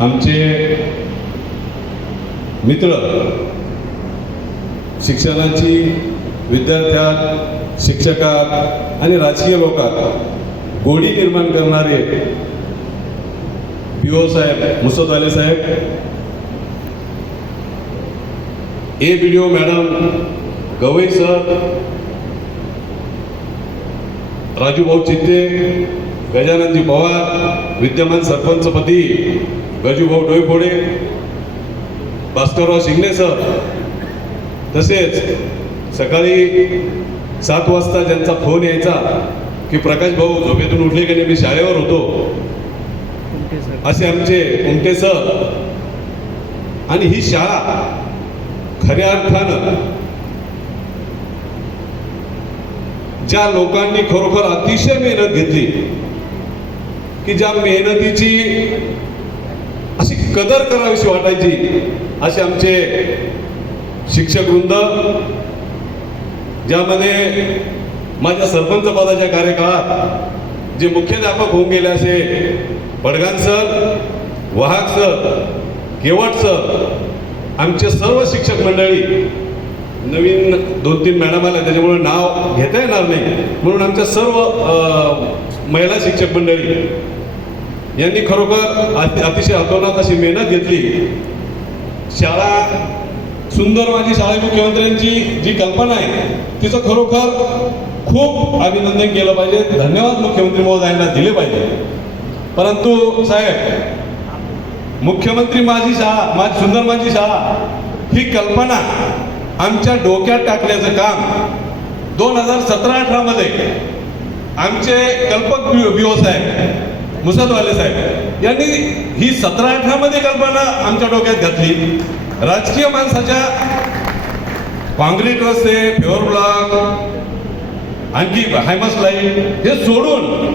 आमचे मित्र, शिक्षणाची विद्यार्थ्यात, शिक्षकात आणि राजकीय लोकात गोडी निर्माण करणारे पीओ साहेब, मुसद्दल साहेब, ABDO मॅडम, गवई सर, राजूभाऊ चित्ते, गजाननजी पवार, विद्यमान सरपंचपदी गजूभाऊ डोईफोडे, भास्करराव शिंगणे सर, तसेच सकाळी 7 वाजता ज्यांचा फोन यायचा की प्रकाश भाऊ झोपेतून उठले की नाही, मी शाळेवर होतो, असे आमचे उमटे सर. आणि ही शाळा खऱ्या अर्थानं ज्या लोकांनी खरोखर अतिशय मेहनत घेतली, की ज्या मेहनतीची अशी कदर करावीशी वाटायची, असे आमचे शिक्षक वृंद, ज्यामध्ये माझ्या सरपंच पदाच्या कार्यकाळात जे मुख्याध्यापक होऊन गेले असे पडगाण सर, वाहक सर, केवट सर, आमचे सर्व शिक्षक मंडळी, नवीन 2-3 मॅडम आल्या त्याच्यामुळे नाव घेता येणार नाही, म्हणून आमच्या सर्व महिला शिक्षक मंडळी यांनी खरोखर अतिशय अतोनात अशी मेहनत घेतली. शाळा सुंदर माझी शाळा मुख्यमंत्र्यांची जी कल्पना आहे तिचं खरोखर खूप अभिनंदन केलं पाहिजे, धन्यवाद मुख्यमंत्री महोदयांना दिले पाहिजे. परंतु साहेब, मुख्यमंत्री माझी शाळा, माझी सुंदर माझी शाळा ही कल्पना आमच्या डोक्यात टाकण्याचं काम 2017-18 मध्ये आमचे कल्पक BO साहेब, मुसद्दल साहेब यांनी ही 17-18 मध्ये कल्पना आमच्या डोक्यात घातली. राजकीय माणसाच्या कॉन्क्रीट रस्ते, प्युअर ब्लॉक, आणखी हायमास लाईट हे सोडून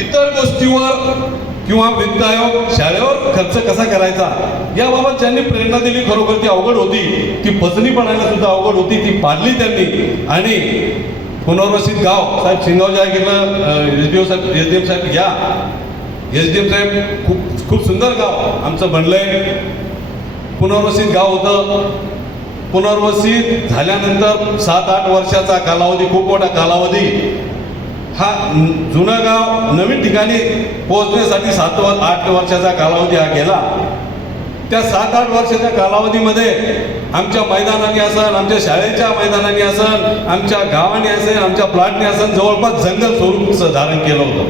इतर गोष्टीवर किंवा वित्त आयोग शाळेवर खर्च कसा करायचा याबाबत ज्यांनी प्रेरणा दिली, खरोखर ती अवघड होती, ती पचनी पडायला सुद्धा अवघड होती, ती पाडली त्यांनी. आणि पुनर्वसित गाव साहेब, शिंगाव गेलं, SDM साहेब या, SDM साहेब खूप सुंदर गाव आमचं बनलंय. पुनर्वसित गाव होतं, पुनर्वसित झाल्यानंतर 7-8 वर्षाचा कालावधी, खूप मोठा कालावधी, हा जुनं गाव नवीन ठिकाणी पोहोचण्यासाठी 7-8 वर्षाचा कालावधी हा गेला. त्या 7-8 वर्षाच्या कालावधीमध्ये आमच्या मैदानाने असन, आमच्या शाळेच्या मैदानाने असन, आमच्या गावाने असेल, आमच्या प्लॉटने असन, जवळपास जंगल स्वरूप धारण केलं होतं.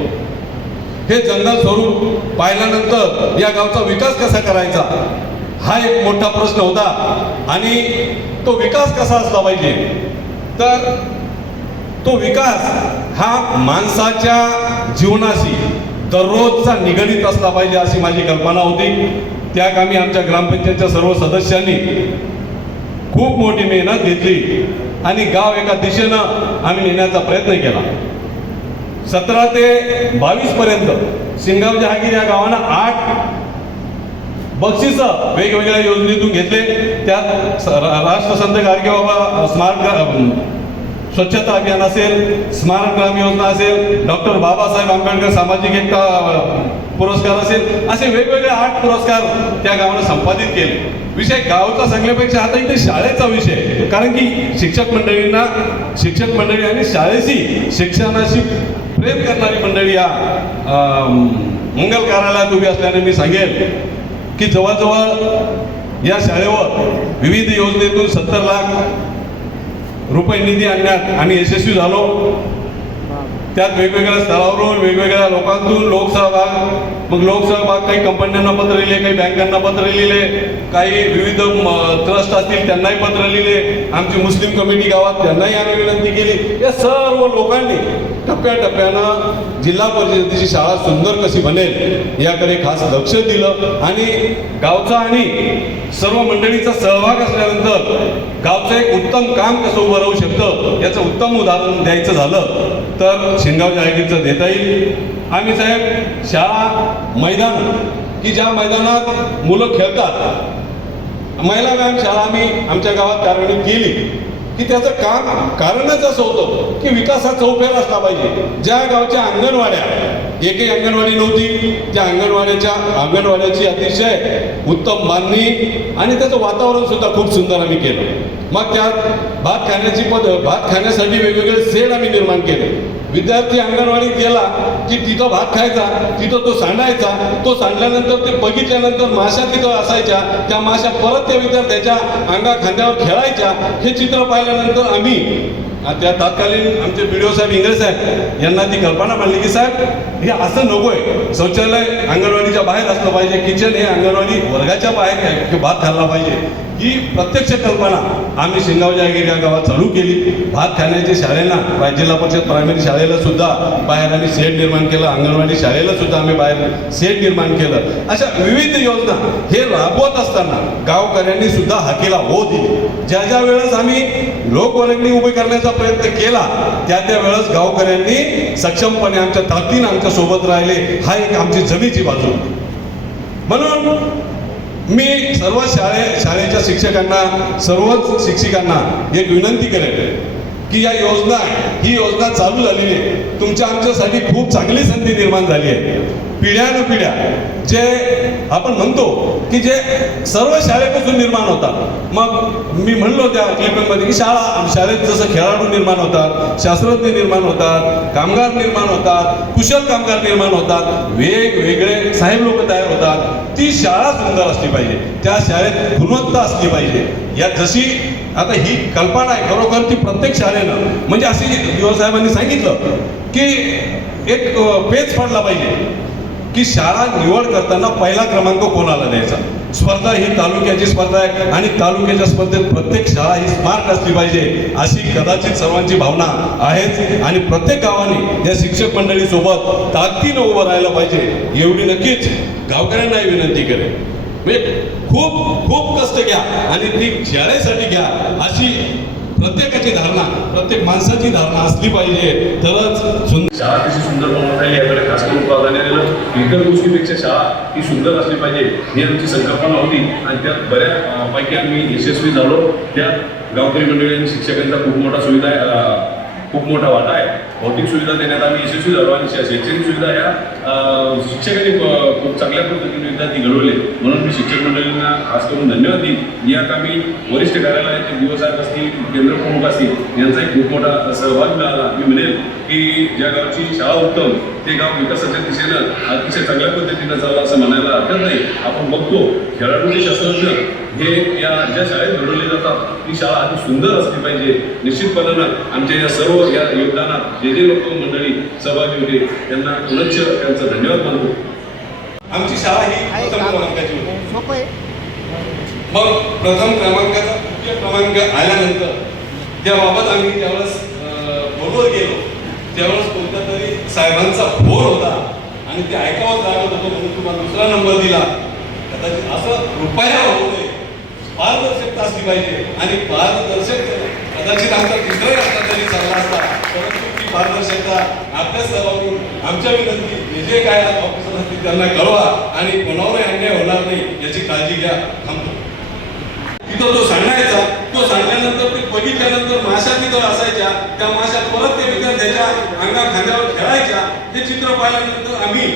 हे जंगल स्वरूप पाहिल्यानंतर या गावचा विकास कसा करायचा हा एक मोठा प्रश्न होता. आणि तो विकास कसा असला पाहिजे, तर तो विकास हा माणसाच्या जीवनाशी दररोजचा निगडीत असला पाहिजे अशी माझी कल्पना होती. त्या कामी आमच्या ग्रामपंचायतच्या सर्व सदस्यांनी खूप मोठी मेहनत घेतली आणि गाव एका दिशेनं आम्ही नेण्याचा प्रयत्न केला. 17 ते 22 पर्यंत शिंगाव जहागीर या गावानं 8 बक्षीस वेगवेगळ्या योजनेतून घेतले. त्यात राष्ट्रसंत गाडगेबाबा स्मारक स्वच्छता अभियान असेल, स्मारक ग्राम योजना असेल, डॉक्टर बाबासाहेब आंबेडकर सामाजिक एकता पुरस्कार असेल, असे वेगवेगळे 8 पुरस्कार त्या गावानं संपादित केले. विषय गावचा सांगण्यापेक्षा आता इथे शाळेचा विषय, कारण की शिक्षक मंडळी आणि शाळेशी, शिक्षणाशी प्रेम करणारी मंडळी या मंगल कार्यालयात उभी असल्याने मी सांगेल की जवळजवळ या शाळेवर विविध योजनेतून 70 लाख रुपये निधी आणण्यात आम्ही यशस्वी झालो. त्यात वेगवेगळ्या स्तरावरून वेगवेगळ्या लोकांतून लोकसहभाग, मग लोकसहभाग काही कंपन्यांना पत्र लिहिले, काही बँकांना पत्र लिहिले, काही विविध ट्रस्ट असतील त्यांनाही पत्र लिहिले, आमची मुस्लिम कमिटी गावात त्यांनाही आम्ही विनंती केली. या सर्व लोकांनी टप्प्याटप्प्यानं जिल्हा परिषदेची शाळा सुंदर कशी बनेल याकडे खास लक्ष दिलं. आणि गावचा आणि सर्व मंडळीचा सहभाग असल्यानंतर गावचं एक उत्तम काम कसं उभं राहू शकतं याचं उत्तम उदाहरण द्यायचं झालं तर शिंगाव जहागीरचं देता येईल. आम्ही साहेब शाळा मैदान की ज्या मैदानात मुलं खेळतात, महिला व्यायाम शाळा आम्ही आमच्या गावात कार्यान्वित केली की त्याचं काम कारणच असं होतं की विकास हा चौफेर असला पाहिजे. ज्या गावच्या अंगणवाड्या एकही अंगणवाडी नव्हती. त्या अंगणवाड्याची अतिशय उत्तम बांधणी आणि त्याचं वातावरण सुद्धा खूप सुंदर आम्ही केलं. मग त्यात भात खाण्यासाठी वेगवेगळे शेड आम्ही निर्माण केले. विद्यार्थी अंगणवाडीत गेला की तिथं भात खायचा, तिथं तो सांडायचा. तो सांडल्यानंतर ते बघितल्यानंतर माशा तिथं असायच्या. त्या माशा परत त्या विद्यार्थ्याच्या खांद्यावर खेळायच्या. हे चित्र पाहिल्यानंतर आम्ही त्या तात्कालीन आमचे BDO साहेब इंगळे साहेब यांना ती कल्पना मांडली की साहेब हे असं नकोय. शौचालय अंगणवाडीच्या बाहेर असलं पाहिजे. किचन हे अंगणवाडी वर्गाच्या बाहेर भात खाल्ला पाहिजे. ही प्रत्यक्ष कल्पना आम्ही शिंगाव जहागीर या गावात चालू केली. भात खाण्याच्या शाळेला जिल्हा परिषद प्रायमरी शाळेला सुद्धा बाहेर आम्ही शेड निर्माण केलं. अंगणवाडी शाळेला सुद्धा आम्ही बाहेर शेड निर्माण केलं. अशा विविध योजना हे राबवत असताना गावकऱ्यांनी सुद्धा हाकेला हो दिली. ज्या वेळेस आम्ही लोकवर्गणी उभी करण्याचा प्रयत्न केला त्या वेळेस गावकऱ्यांनी सक्षमपणे आमच्या ताकदीने आमच्या सोबत राहिले. हा एक आमची जमेची बाजू. म्हणून मी सर्व शाळेच्या शिक्षकांना सर्वच शिक्षिकांना एक विनंती करेन की ही योजना चालू झालेली आहे. तुमच्या आमच्यासाठी खूप चांगली संधी निर्माण झाली आहे. पिढ्यानपिढ्या जे आपण म्हणतो की जे सर्व शाळेपासून निर्माण होतात. मग मी म्हणलो त्या क्लिपिंगमध्ये की शाळेत जसं खेळाडू निर्माण होतात, शास्त्रज्ञ निर्माण होतात, कामगार निर्माण होतात, कुशल कामगार निर्माण होतात, वेगवेगळे साहेब लोक तयार होतात. ती शाळा सुंदर असली पाहिजे. त्या शाळेत गुणवत्ता असली पाहिजे. या जशी आता ही कल्पना आहे खरोखर ती प्रत्येक शाळेनं म्हणजे अशी BDO साहेबांनी सांगितलं की एक पेज पडला पाहिजे की शाळा निवड करताना पहिला क्रमांक कोणाला द्यायचा. स्पर्धा ही तालुक्याची स्पर्धा आहे आणि तालुक्याच्या स्पर्धेत प्रत्येक शाळा ही स्मार्ट असली पाहिजे अशी कदाचित सर्वांची भावना आहेच. आणि प्रत्येक गावाने या शिक्षक मंडळी सोबत ताकदीनं उभं राहायला पाहिजे एवढी नक्कीच गावकऱ्यांनाही विनंती करेन. म्हणजे खूप खूप कष्ट घ्या आणि ती शाळेसाठी घ्या अशी प्रत्येकाची धारणा प्रत्येक माणसाची धारणा असली पाहिजे तरच शाळा कशी सुंदर बनवता येईल याकडे खास करून प्राधान्य दिलं. इतर गोष्टीपेक्षा शाळा ही सुंदर असली पाहिजे ही आमची संकल्पना होती आणि त्यात बऱ्यापैकी आम्ही यशस्वी झालो. त्यात गावकरी मंडळी आणि शिक्षकांचा खूप मोठा वाटा आहे. भौतिक सुविधा देण्यात आम्ही यशस्वी झालो आणि शैक्षणिक सुविधा ह्या शिक्षकांनी खूप चांगल्या पद्धतीने विद्यार्थी घडवले. म्हणून मी शिक्षक मंडळींना खास करून धन्यवाद देईन. या कामी वरिष्ठ कार्यालयाचे BDO साहेब असतील, केंद्र प्रमुख असतील यांचाही खूप मोठा सहभाग मिळाला. मी म्हणेन की ज्या गावची शाळा उत्तम ते गाव विकासाच्या दिशेनं अतिशय चांगल्या पद्धतीनं चाललं असं म्हणायला हरकत नाही. आपण बघतो खेळाडू शास्त्रज्ञ हे या ज्या शाळेत घडवले जातात ती शाळा अति सुंदर असली पाहिजे. निश्चितपणानं आमच्या या सर्व या योगदानात जे लोक मंडळी सहभागी होते त्यांना पुनश्च त्यांचा धन्यवाद मानतो. आमची शाळा ही प्रथम क्रमांकाची होती. मग प्रथम क्रमांकाचा मुख्य क्रमांक आल्यानंतर त्याबाबत आम्ही त्यावेळेस बोलवत गेलो. त्यावेळेस कोणत्या तरी साहेबांचा फोन होता आणि ते ऐकावंच लागत होतं म्हणून तुम्हाला दुसरा नंबर दिला. कदाचित असं रुपया होऊ नये, पारदर्शकता असली पाहिजे आणि पारदर्शक कदाचित आमचा तिसराही असला तरी चालला असता. परंतु ती पारदर्शकता आपल्या सहभागी आमच्या विनंती जे काय ऑफिसर असतील त्यांना कळवा आणि कोणावरही अन्याय होणार नाही याची काळजी घ्या. थांबतो तिथं तो सांगायचा. तो सांगल्यानंतर ते बघितल्यानंतर माशा तिथं असायच्या. त्या माशा परत ते विद्यार्थ्याच्या खांद्यावर खेळायच्या. हे चित्र पाहिल्यानंतर आम्ही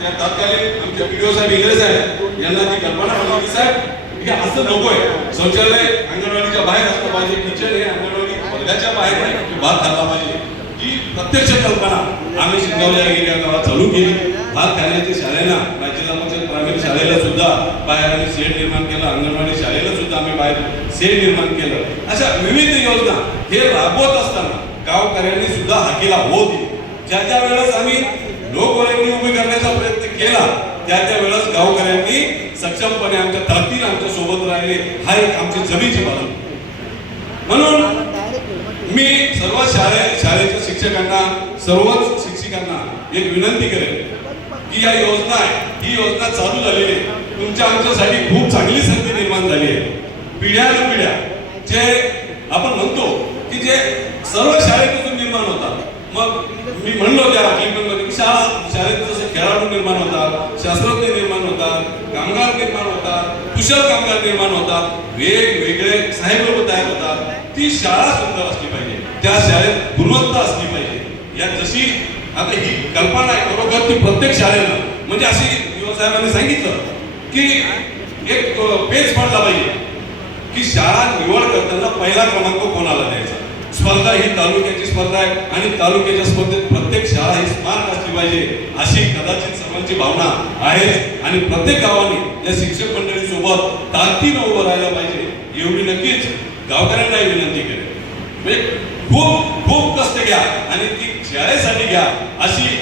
त्या तात्कालीन आमच्या BDO साहेब इंगळे साहेब यांना ती कल्पना मांडली की साहेब हे असं नकोय. शौचालय अंगणवाडीच्या बाहेर असलं पाहिजे. किचन हे अंगणवाडी वर्गाच्या बाहेर नाही भात खाल्ला पाहिजे. ही प्रत्यक्ष कल्पना आम्ही शिंगाव जहागीर या गावात चालू केली. भात खाण्याच्या शाळेला जिल्हा परिषद प्रायमरी शाळेला सुद्धा बाहेर आम्ही शेड निर्माण केलं. अंगणवाडी शाळेला सुद्धा आम्ही बाहेर शेड निर्माण केलं. अशा विविध योजना हे राबवत असताना गावकऱ्यांनी सुद्धा हाकेला हो दिली. ज्या वेळेस आम्ही लोकवर्गणी उभी करण्याचा प्रयत्न केला त्या वेळेस गावकऱ्यांनी सक्षमपणे आमच्या ताकदीने आमच्या सोबत राहिले. हा एक आमची जमेची बाजू. म्हणून मी सर्व शाळेच्या शिक्षकांना सर्वच शिक्षिकांना एक विनंती करेन की ही योजना चालू झालेली आहे. तुमच्या आमच्यासाठी खूप चांगली संधी निर्माण झाली आहे. पिढ्यानपिढ्या जे आपण म्हणतो की जे सर्व शाळेपासून निर्माण होतात. मग मी म्हणलो त्या क्लिपिंगमध्ये की शाळेत जसं खेळाडू निर्माण होतात, शास्त्रज्ञ निर्माण होतात, कामगार निर्माण होतात, कुशल कामगार निर्माण होतात, वेगवेगळे साहेब लोक तयार होतात. ती शाळा सुंदर असली पाहिजे. त्या शाळेत गुणवत्ता असली पाहिजे. या जशी आता ही कल्पना आहे खरोखर ती प्रत्येक शाळेनं, म्हणजे अशी साहेबांनी सांगितलं की एक पेज पडला पाहिजे की शाळा निवड करताना पहिला क्रमांक कोणाला द्यायचा. स्पर्धा ही तालुक्याची स्पर्धा आहे आणि तालुक्याच्या स्पर्धेत प्रत्येक शाळा ही स्मार्ट असली पाहिजे अशी कदाचित सर्वांची भावना आहे आणि प्रत्येक गावाने या शिक्षक मंडळी सोबत ताकदीनं उभं राहायला पाहिजे एवढी नक्कीच गावकऱ्यांनाही विनंती करेल. म्हणजे खूप खूप कष्ट घ्या आणि ती शाळेसाठी घ्या अशी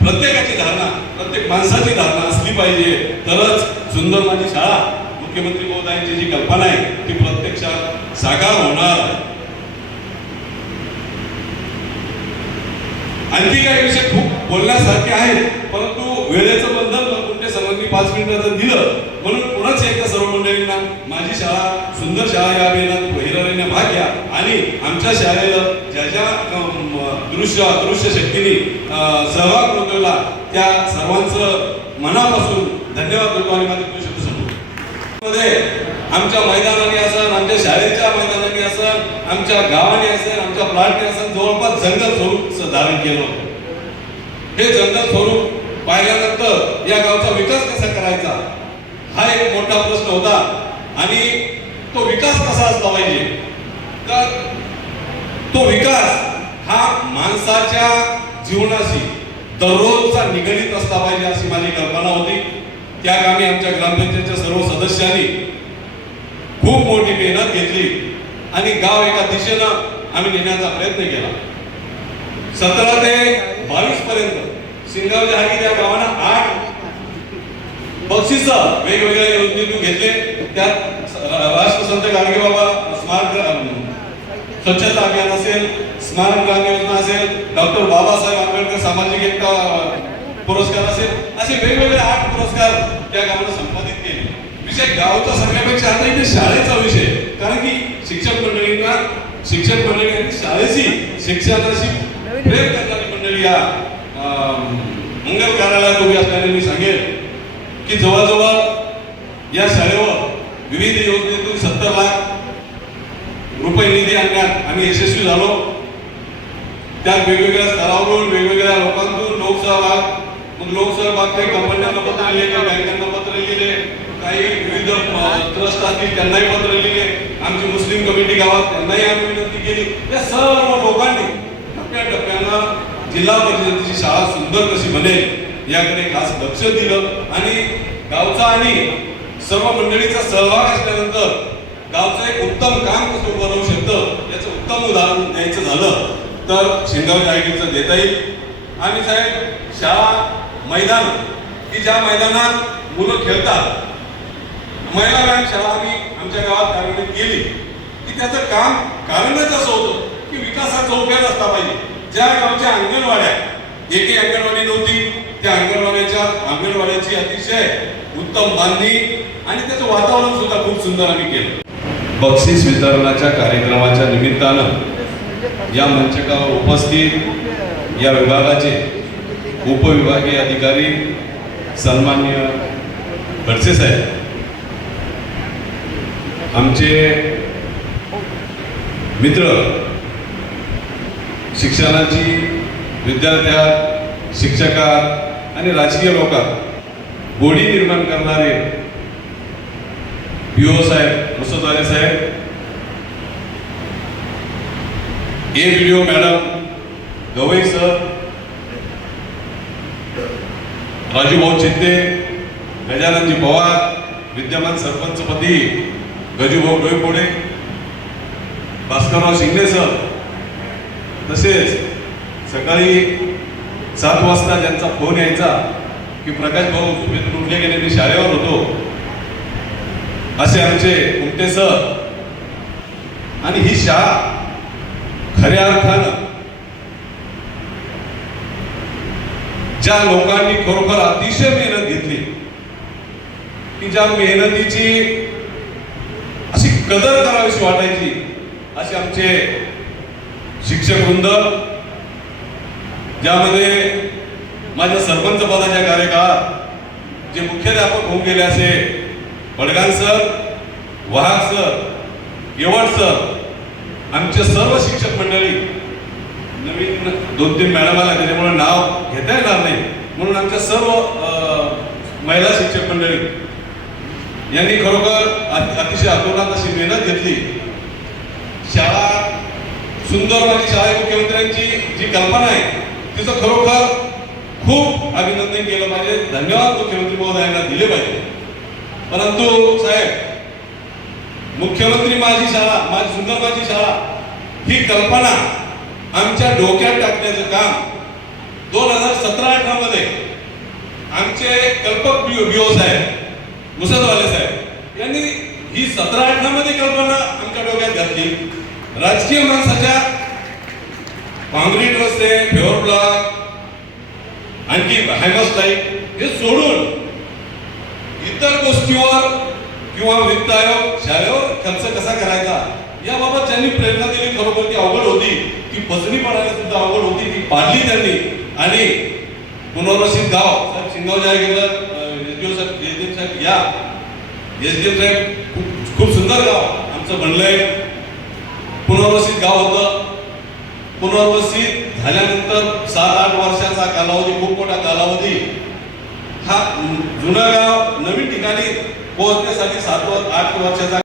प्रत्येकाची धारणा, प्रत्येक माणसाची धारणा असली पाहिजे, तरच सुंदर माझी शाळा मुख्यमंत्री महोदयांची जी कल्पना आहे ती प्रत्यक्षात साकार होणार. आणखी काही विषय खूप बोलण्यासारखे आहेत, परंतु वेळेचं बंधन तुमच्या सर्वांनी 5 मिनिटं दिलं म्हणून पुन्हाच एकदा सर्व मंडळींना माझी शाळा सुंदर शाळा या अभियानात हिरारीने भाग घ्या आणि आमच्या शाळेला ज्या ज्या दृश्य शक्तीने सहभाग नोंदवला त्या सर्वांचं मनापासून धन्यवाद देतो आणि माझे शब्द संपवतो. आमच्या मैदानाने असन, आमच्या शाळेच्या मैदानाने असन, आमच्या गावाने असेल, आमच्या प्लॉटने असेल जवळपास जंगल स्वरूप धारण केलं होतं. हे जंगल स्वरूप पाहिल्यानंतर या गावचा विकास कसा करायचा हा एक मोठा प्रश्न होता आणि तो विकास कसा असला पाहिजे, तर तो विकास हा माणसाच्या जीवनाशी दररोजचा निगडीत असला पाहिजे अशी माझी कल्पना होती. त्या कामी आमच्या ग्रामपंचायतच्या सर्व सदस्यांनी खूप मोठी मेहनत घेतली आणि गाव एका दिशेनं आम्ही नेण्याचा प्रयत्न केला. 17 ते 22 पर्यंत सिंगावच्या हाती त्या गावांना 8 बक्षीस वेगवेगळ्या योजनेतून घेतले. त्यात राष्ट्रसंत गाडगेबाबा स्मारक स्वच्छता अभियान असेल, स्मारक ग्राम योजना असेल, डॉक्टर बाबासाहेब आंबेडकर सामाजिक एकता पुरस्कार असेल, असे वेगवेगळे 8 पुरस्कार त्या गावाला संपादित केले. विषय गावचा सगळ्यापेक्षा आता इथे शाळेचा विषय, कारण की शिक्षक मंडळी आणि शाळेची शिक्षणाशी प्रेम करणारी मंडळी या मंगल कार्यालयात उभी असल्याने मी सांगेन की जवळजवळ या शाळेवर विविध योजनेतून 70 लाख रुपये निधी आणण्यात आम्ही यशस्वी झालो. त्यात वेगवेगळ्या स्तरावरून वेगवेगळ्या लोकांतून लोकसहभाग काही कंपन्यांना पत्र लिहिले, काही बँकांना पत्र लिहिले, काही विविध ट्रस्ट असतील त्यांनाही पत्र लिहिले, आमची मुस्लिम कमिटी गावात त्यांनाही आम्ही विनंती केली. या सर्व लोकांनी टप्प्याटप्प्यानं जिल्हा परिषदेची शाळा सुंदर कशी बनेल याकडे खास लक्ष दिलं आणि गावचा आणि सर्व मंडळीचा सहभाग असल्यानंतर गावचं एक उत्तम काम कसं उभं राहू शकतं याचं उत्तम उदाहरण द्यायचं झालं तर शिंगावच्या आयटीचं देता येईल. आणि साहेब शाळा मैदान की ज्या मैदानात मुलं खेळतात, महिला बँक शाळा आम्ही आमच्या गावात कार्यान्वित केली की त्याचं काम कारणच असं होतं की विकासाचा उपयोग असला पाहिजे. ज्या गावच्या अंगणवाड्या एकही अंगणवाडी नव्हती त्या अंगणवाड्याची अतिशय उत्तम बांधणी आणि त्याचं वातावरण सुद्धा खूप सुंदर आम्ही केलं. बक्षीस वितरणाच्या कार्यक्रमाच्या निमित्तानं या मंचकावर उपस्थित या विभागाचे उपविभागीय अधिकारी सन्माननीय खडसे साहेब, आमचे मित्र, शिक्षणाची विद्यार्थ्यात शिक्षकात आणि राजकीय लोकात गोडी निर्माण करणारे पीओ साहेब, मुसद्वारे साहेब, ABDO मॅडम, गवई सर, राजूभाऊ चित्ते, गजाननजी पवार, विद्यमान सरपंचपदी गजूभाऊ डोईपोडे, भास्करराव शिंगणे सर, तसेच सकाळी 7 वाजता ज्यांचा फोन यायचा की प्रकाश भाऊ झोपेतून उठले गेले मी शाळेवर होतो असे आमचे उमटे सर. आणि ही शाळा खऱ्या अर्थानं ज्या लोकांनी खरोखर अतिशय मेहनत घेतली की ज्या मेहनतीची अशी कदर करावीशी वाटायची असे आमचे शिक्षक वृंद, ज्यामध्ये माझ्या सरपंच पदाच्या कार्यकाळात जे मुख्याध्यापक होऊन गेले असे बडगान सर, वाहक सर, येवट सर, आमचे सर्व शिक्षक मंडळी नवीन 2-3 मॅडम आल्या त्याच्यामुळे नाव घेता येणार नाही, म्हणून आमच्या सर्व महिला शिक्षक मंडळी यांनी खरोखर अतिशय आतोनात अशी मेहनत घेतली. शाळा सुंदर माझी शाळा मुख्यमंत्र्यांची जी कल्पना आहे तिचं खरोखर खूप अभिनंदन केलं पाहिजे, धन्यवाद मुख्यमंत्री महोदयांना दिले पाहिजे. परंतु साहेब, मुख्यमंत्री माझी शाळा, माझी सुंदर माझी शाळा ही कल्पना आमच्या डोक्यात टाकण्याचं काम 2017-18 मध्ये आमचे कल्पक बीओ साहेब, मुसदवाले साहेब यांनी ही 17-18 मध्ये कल्पना आमच्या डोक्यात घातली. राजकीय माणसाच्या कॉन्क्रीट रस्ते, फेवर ब्लॉक, आणखी हायमस लाईट हे सोडून इतर गोष्टीवर किंवा वित्त आयोग शाळेवर खर्च कसा करायचा याबाबत ज्यांनी प्रेरणा दिली, खरोखर ती अवघड होती, ती पचनी पडायला सुद्धा अवघड होती, ती पाडली त्यांनी. आणि पुनर्वसित गाव साहेब शिंगाव ज्या गेलं, एसडीएम साहेब या, एसडीएम साहेब खूप सुंदर गाव आमचं बनलंय. पुनर्वसित गाव होतं, पुनर्वसित झाल्यानंतर 7-8 वर्षाचा कालावधी, खूप मोठा कालावधी, हा जुनं गाव नवीन ठिकाणी पोहोचण्यासाठी 7-8 वर्षाचा